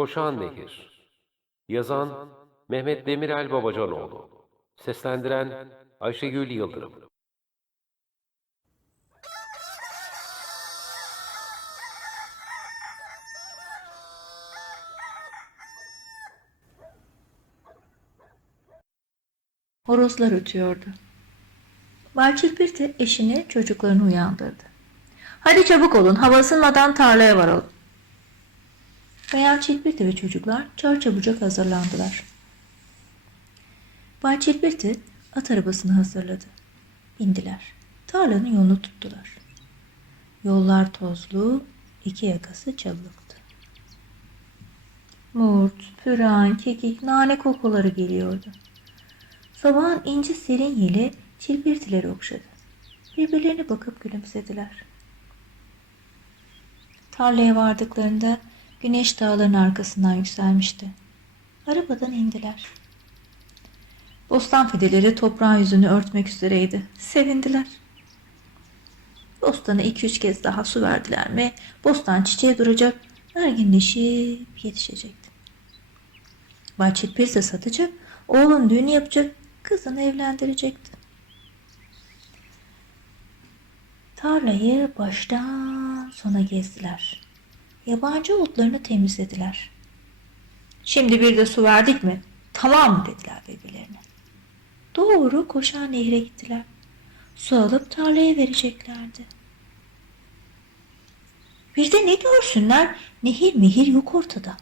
Koşan Nehir Yazan Mehmet Demirel Babacanoğlu Seslendiren Ayşegül Yıldırım Horozlar ötüyordu. Bay eşini çocuklarını uyandırdı. Hadi çabuk olun hava ısınmadan tarlaya varalım. Bayan Çilpirti ve çocuklar çarçabucak hazırlandılar. Bay Çilpirti at arabasını hazırladı. Bindiler. Tarlanın yolunu tuttular. Yollar tozlu, iki yakası çalılıktı. Murt, püren, kekik, nane kokuları geliyordu. Sabahın inci serin yeli çilpirtileri okşadı. Birbirlerine bakıp gülümsediler. Tarlaya vardıklarında güneş dağların arkasından yükselmişti. Arabadan indiler. Bostan fideleri toprağın yüzünü örtmek üzereydi. Sevindiler. Bostana iki üç kez daha su verdiler mi bostan çiçeğe duracak, erginleşip yetişecekti. Bay Çilpirti satacak, oğlun düğünü yapacak, kızını evlendirecekti. Tarlayı baştan sona gezdiler. Yabancı otlarını temizlediler. Şimdi bir de su verdik mi? Tamam dediler birbirlerine. Doğru koşan nehre gittiler. Su alıp tarlaya vereceklerdi. Bir de ne görsünler? Nehir mehir yok ortada.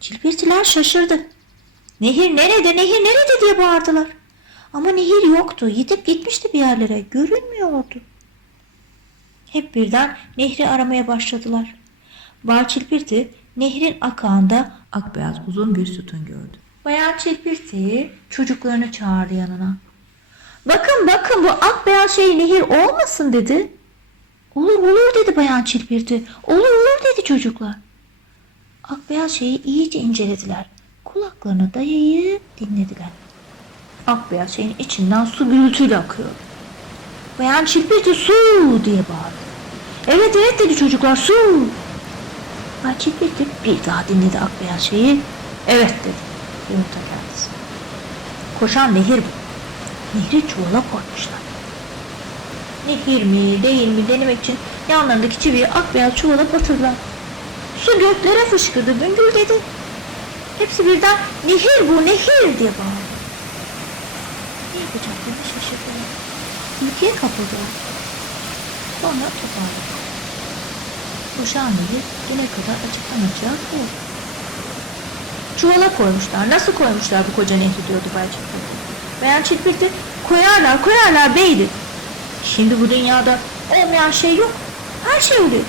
Çilpirtiler şaşırdı. Nehir nerede, nehir nerede diye bağırdılar. Ama nehir yoktu. Yitip gitmişti bir yerlere. Görünmüyordu. Hep birden nehri aramaya başladılar. Bay Çilpirti nehrin akağında akbeyaz uzun bir sütun gördü. Bayan Çilpirti çocuklarını çağırdı yanına. Bakın bakın bu akbeyaz şey nehir olmasın dedi. Olur olur dedi Bayan Çilpirti. Olur olur dedi çocuklar. Akbeyaz şeyi iyice incelediler. Kulaklarını dayayıp dinlediler. Akbeyaz şeyin içinden su gürültüyle akıyor. Bayan Çilpirti su diye bağırdı. Evet evet dedi çocuklar su. Bayan Çilpirti bir daha dinledi akbeyaz şeyi. Evet dedi. Yumurta kendisi. Koşan nehir bu. Nehri çuvala koymuşlar. Nehir mi değil mi denemek için yanlarındaki çiviyi akbeyaz çuvala batırdılar. Su göklere fışkırdı, büngül dedi. Hepsi birden nehir bu nehir diye bağırdı. Ne yapacaklarını şaşırdılar. Ülkeye kapıldılar. Sonra toparladı. Nehir güne kadar açıktan açığa oldu. Çuvala koymuşlar. Nasıl koymuşlar bu koca nehri diyordu Bay Çilpirti. Beyan Çilpirti koyarlar koyarlar beydi. Şimdi bu dünyada olmayan şey yok. Her şey oluyor.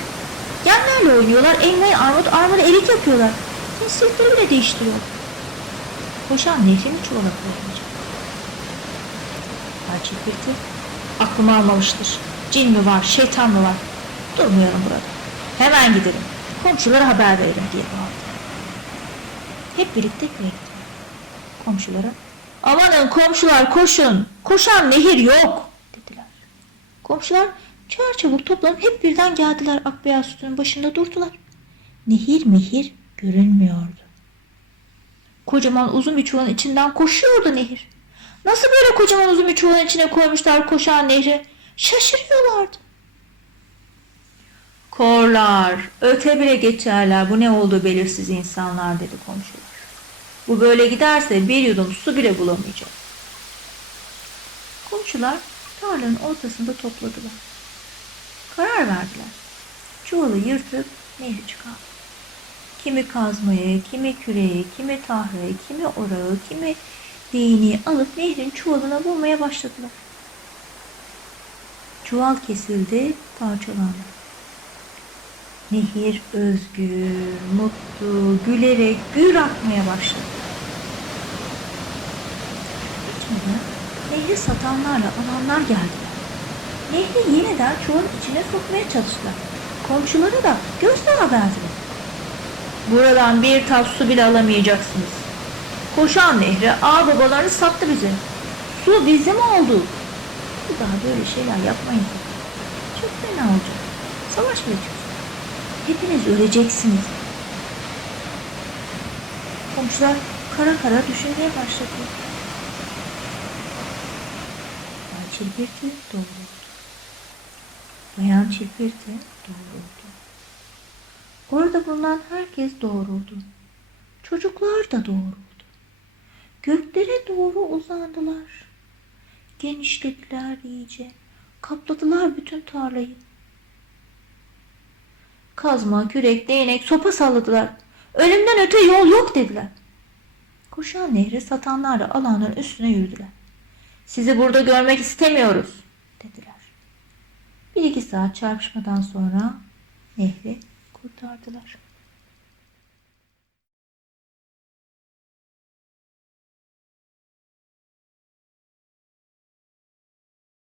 Gemlerle oynuyorlar. Elmayı armut, armudu erik yapıyorlar. Cinsiyetleri bile değiştiriyor. Koşan nehrin çuvala koyulacak. Bay Çilpirti aklımı almamıştır. Cin mi var, şeytan mı var? Durmayalım burada. Hemen gidelim. Komşulara haber verelim diye bağırdı. Hep birlikte köye gittiler. Komşulara amanın komşular koşun. Koşan nehir yok dediler. Komşular çağır çabuk toplanıp hep birden geldiler akbeyaz sütunun başında durdular. Nehir mehir görünmüyordu. Kocaman uzun bir çuvalın içinden koşuyordu nehir. Nasıl böyle kocaman uzun bir çuvalın içine koymuşlar koşan nehri? Şaşırıyorlardı. Korlar, öte bile geçerler. Bu ne olduğu belirsiz insanlar dedi komşular. Bu böyle giderse bir yudum su bile bulamayacak. Komşular tarlanın ortasında topladılar. Karar verdiler. Çuvalı yırtıp nehri çıkardı. Kimi kazmayı, kimi küreği, kimi tahrayı, kimi orağı, kimi değneği alıp nehrin çuvalına bulmaya başladılar. Çuval kesildi, parçalandı. Nehir özgür, mutlu, gülerek gür akmaya başladı. Geçmeden nehri satanlarla alanlar geldiler. Nehri yeniden çuvalın içine sokmaya çalıştılar. Komşuları da gözdağı verdiler. Buradan bir tas su bile alamayacaksınız. Koşan nehri ağ babalarını sattı bize. Su bizim oldu. Bir daha böyle şeyler yapmayın. Çok fena olacak. Savaş bile çıksın. Hepiniz öleceksiniz. komşular kara kara düşünmeye başladı. Bay Çilpirti doğruldu. Bayan Çilpirti doğruldu. Orada bulunan herkes doğruldu. Çocuklar da doğruldu. Göklere doğru uzandılar. Genişlediler iyice. Kapladılar bütün tarlayı. Kazma, kürek, değnek, sopa salladılar. Ölümden öte yol yok dediler. Koşan nehri satanlarla alanın üstüne yürüdüler. Sizi burada görmek istemiyoruz dediler. Bir iki saat çarpışmadan sonra nehri kurtardılar.